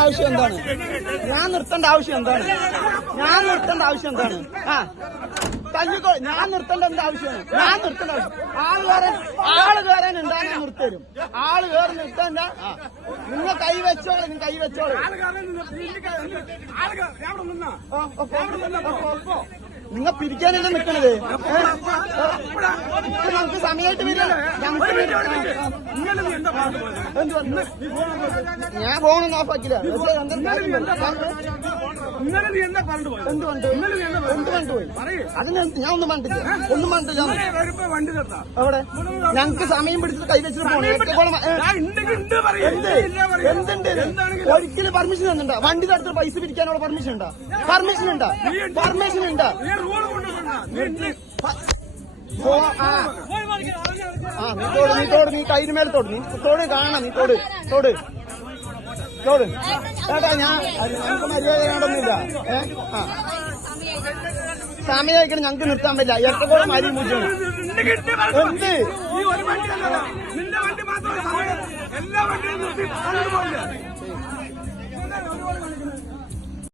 ആവശ്യം എന്താണ്? ഞാൻ നിർത്തേണ്ട ആവശ്യം എന്താണ്? ആ തല്ലിക്കോ. ഞാൻ നിർത്തേണ്ട എന്താ ആവശ്യമാണ്? ഞാൻ നിർത്തേണ്ട ആവശ്യം ആള് കയറാൻ എന്താ? ഞാൻ നിർത്തരും. ആള് കയറി നിർത്തേണ്ട. നിങ്ങൾ കൈവച്ചോളെ. നിങ്ങൾ പിരിക്കാനല്ലേ നിക്കണത്? ഞങ്ങൾക്ക് സമയമായിട്ട് വരില്ല. ഞാൻ ഫോണൊന്നും ഓഫാക്കില്ല. എന്ത് കണ്ടുപോയി? അതിന് ഞാൻ ഒന്നും കണ്ടില്ല. അവിടെ ഞങ്ങൾക്ക് സമയം പിടിച്ചിട്ട് കൈവച്ചിട്ട് പോകണം. എന്തുണ്ട്? ഒരിക്കലും പെർമിഷൻ തന്നിട്ടുണ്ടോ? വണ്ടി തടുത്ത് പൈസ പിരിക്കാനുള്ള പെർമിഷൻ ഉണ്ടോ? പെർമിഷൻ ഉണ്ടോ? നീ കയ്യിൽ മേലെ തോട്. നീ തോട് കാണണം. നീ തോട് ചേട്ടാ. ഞങ്ങൾക്ക് മര്യാദയാണൊന്നുമില്ല. സമയമായിക്കണം. ഞങ്ങൾക്ക് നിർത്താൻ പറ്റില്ല. എത്രത്തോളം അരി മുജാണ്. എന്ത്